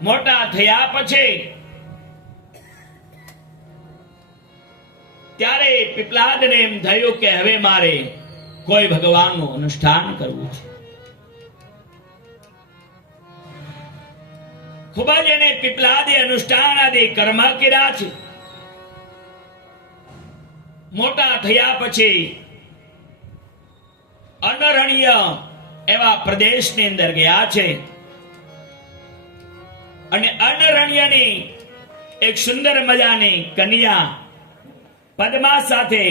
મોટા થયા પછી ત્યારે પીપલાદને એમ થયું કે હવે મારે કોઈ ભગવાનનું અનુષ્ઠાન કરવું છે. ખૂબ જ એને પીપલાદે અનુષ્ઠાન આદિ કર્મ કર્યા છે. મોટા થયા પછી અનરણ્ય એવા પ્રદેશની અંદર ગયા છે અને અનરણ્યની એક સુંદર મજાની કન્યા પદ્મા સાથે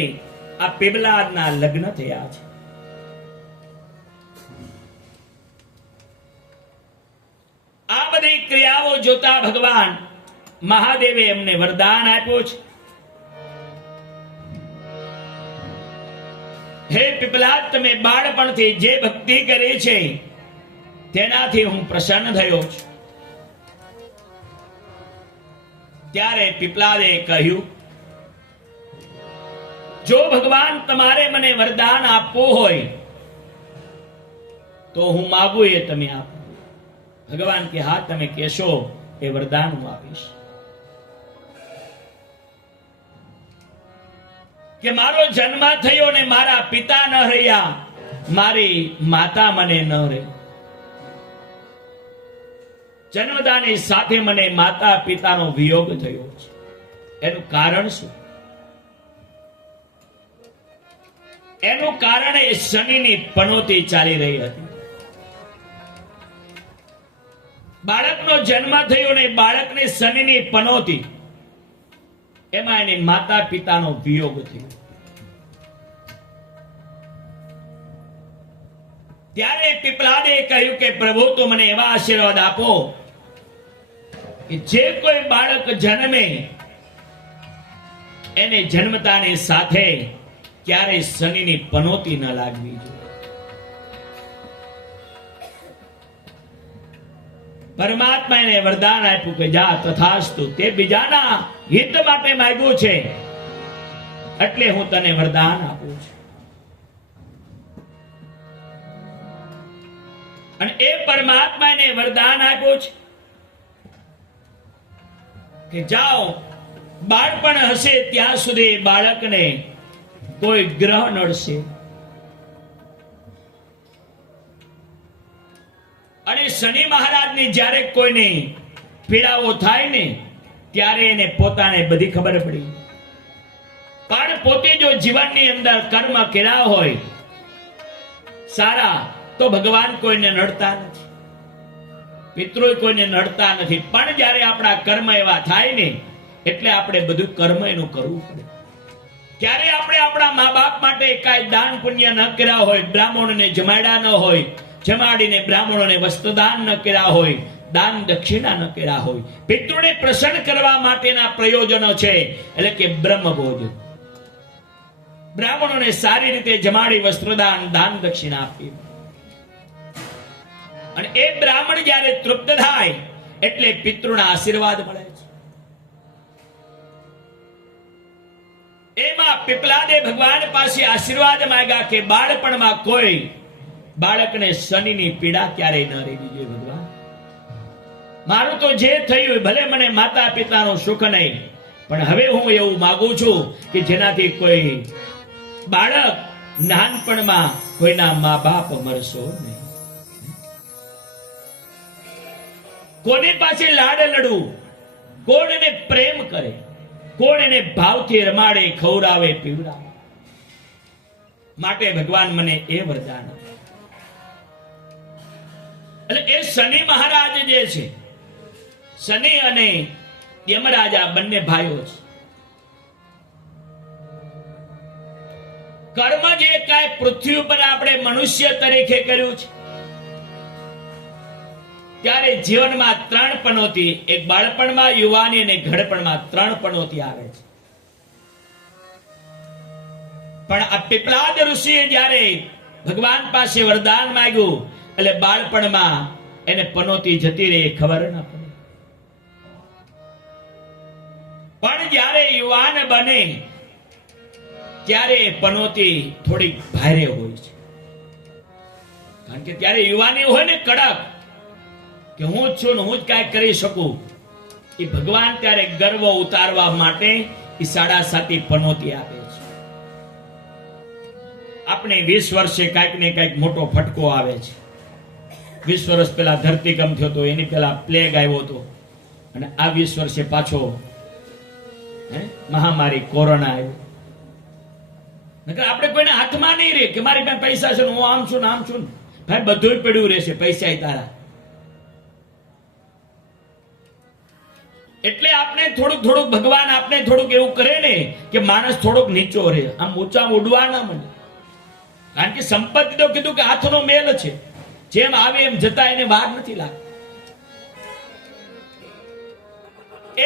આ પીપલાદના લગ્ન થયા છે. આ બધી ક્રિયાઓ જોતા ભગવાન મહાદેવે એમને વરદાન આપ્યું છે. હે પીપલાદ, તમે બાળપણથી જે ભક્તિ કરી છે તેનાથી હું પ્રસન્ન થયો છું. ત્યારે પીપલાદે કહ્યું, જો ભગવાન તમારે મને વરદાન આપવું હોય તો હું માગું એ તમે આપો. ભગવાન કે હા, તમે કહેશો એ વરદાન હું આપીશ. કે મારો જન્મ થયો ને મારા પિતા ન રહ્યા, મારી માતા મને ન રહી. જન્મદાની સાથે મને માતા પિતાનો વિયોગ થયો છે. એનું કારણ શું? એનું કારણ એ શનિની પનોતી ચાલી રહી હતી. બાળકનો જન્મ થયો ને બાળકને શનિની પનોતી, એમાં એની માતા પિતાનો વિયોગ થયો. ત્યારે પીપલાદે કહ્યું કે પ્રભુ, તો મને એવા આશીર્વાદ આપો કે જે કોઈ બાળક જન્મે એને જન્મતાની સાથે ક્યારે શનિની પનોતી ન લાગવી જોઈએ. પરમાત્મા એને વરદાન આપ્યું કે જા તથાસ્તુ, તે બીજાના હિત માટે માંગ્યું છે એટલે હું તને વરદાન આપું છું. અને એ પરમાત્મા એને વરદાન આપ્યું છે કે જાઓ, બાળપણ હશે ત્યાં સુધી બાળકને કોઈ ગ્રહ નડશે અને શનિ મહારાજની જ્યારે કોઈને પીડાઓ થાય ને ત્યારે એને પોતાને બધી ખબર પડી. પણ પોતે જો જીવનની અંદર કર્મ કર્યા હોય સારા, તો ભગવાન કોઈને નડતા નથી, પિતૃ કોઈને નડતા નથી. પણ જ્યારે આપણા કર્મ એવા થાય ને એટલે આપણે બધું કર્મ એનું કરવું પડે. ક્યારે આપણે આપણા મા બાપ માટે કાંઈ દાન પુણ્ય ન કર્યા હોય, બ્રાહ્મણોને જમાડ્યા ન હોય, જમાડીને બ્રાહ્મણોને વસ્ત્રદાન ન કર્યા હોય, દાન દક્ષિણા ન કર્યા હોય, પિતૃને પ્રસન્ન કરવા માટેના પ્રયોજનો છે. એટલે કે બ્રહ્મભોજ, બ્રાહ્મણોને સારી રીતે જમાડી વસ્ત્રદાન દાન દક્ષિણા આપી. અને એ બ્રાહ્મણ જ્યારે તૃપ્ત થાય એટલે પિતૃના આશીર્વાદ મળે છે. એમાં પીપલાદે ભગવાન પાસે આશીર્વાદ માંગ્યા કે બાળપણમાં કોઈ બાળકને શનિની પીડા ક્યારેય ન રહેવી જોઈએ. ભગવાન, મારું તો જે થયું ભલે મને માતા પિતાનું સુખ નહીં, પણ હવે હું એવું માંગુ છું કે જેનાથી કોઈ બાળક નાનપણમાં કોઈના મા બાપ મરશો નહીં. કોની પાસે લાડ લડવું, કોણ એને પ્રેમ કરે, કોણ એને ભાવથી રમાડે, ખવડાવે, પીવડાવે. માટે ભગવાન મને એ વરદાન આપે. એટલે એ શનિ મહારાજ જે છે, શનિ અને યમરાજા બંને ભાઈઓ છે. કર્મ જે કાંઈ પૃથ્વી ઉપર આપણે મનુષ્ય તરીકે કર્યું છે ત્યારે જીવનમાં 3 પનોતી, એક બાળપણમાં, યુવાની અને ઘડપણમાં 3 પનોતી આવે છે. પણ આ પીપલાદ ઋષિએ જ્યારે ભગવાન પાસે વરદાન માંગ્યું એટલે બાળપણમાં એને પનોતી જતી રહી, ખબર ન પડી. પણ જ્યારે યુવાન બને ત્યારે પનોતી થોડી ભારે હોય છે. કારણ કે ત્યારે યુવાની હોય ને કડક, કે હું જ છું ને હું જ કાંઈ કરી શકું, એ ભગવાન ત્યારે ગર્વ ઉતારવા માટે એ 7.5 પનોતી આપે છે. આપણે 20 વર્ષે કાંઈક ને કાંઈક મોટો ફટકો આવે છે. 20 વર્ષ પહેલા ધરતીકંપ થયો હતો, એની પહેલા પ્લેગ આવ્યો હતો, અને આ 20 વર્ષે પાછો મહામારી કોરોના આવ્યો. નકર આપણે કોઈને હાથમાં નહીં રહે કે મારી પાસે પૈસા છે ને હું આમ છું ને આમ છું ને. ભાઈ બધું પડ્યું રહેશે, પૈસા તારા. એટલે આપણે થોડુંક ભગવાન આપણે થોડુંક એવું કરે ને કે માણસ થોડોક નીચો રહે, આમ ઊંચા ઉડવા ના મને. કારણ કે સંપત્તિ તો કીધું કે હાથનો મેલ છે, જેમ આવે એમ જતા એને વાર નથી લાગતી.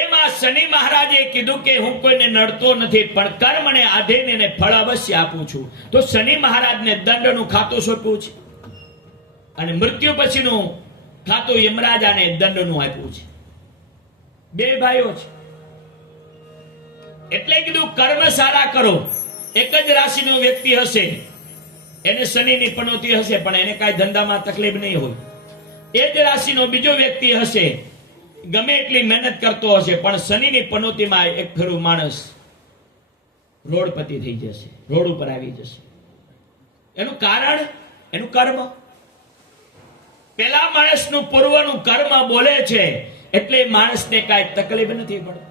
એમાં શનિ મહારાજે કીધું કે હું કોઈને નડતો નથી, પણ કર્મને આધીન એને ફળ અવશ્ય આપું છું. તો શનિ મહારાજને દંડનું ખાતું સોંપ્યું છે, અને મૃત્યુ પછીનું ખાતું યમરાજાને દંડનું આપ્યું છે. 2 ભાઈઓ છે. એટલે કીધું કર્મ સારા કરો. એક જ રાશિનો વ્યક્તિ હશે, એને શનિની પનોતી હશે, પણ એને કાંઈ ધંધામાં તકલીફ નહીં હોય. એ જ રાશિનો બીજો વ્યક્તિ હશે, ગમે એટલી મહેનત કરતો હશે, પણ શનિની પનોતીમાં એક ફેરું માણસ રોડપતિ થઈ જશે, રોડ ઉપર આવી જશે. એનું કારણ એનું કર્મ. પેલા માણસનું પૂર્વનું કર્મ બોલે છે, એટલે માણસને કાંઈ તકલીફ નથી પડતી.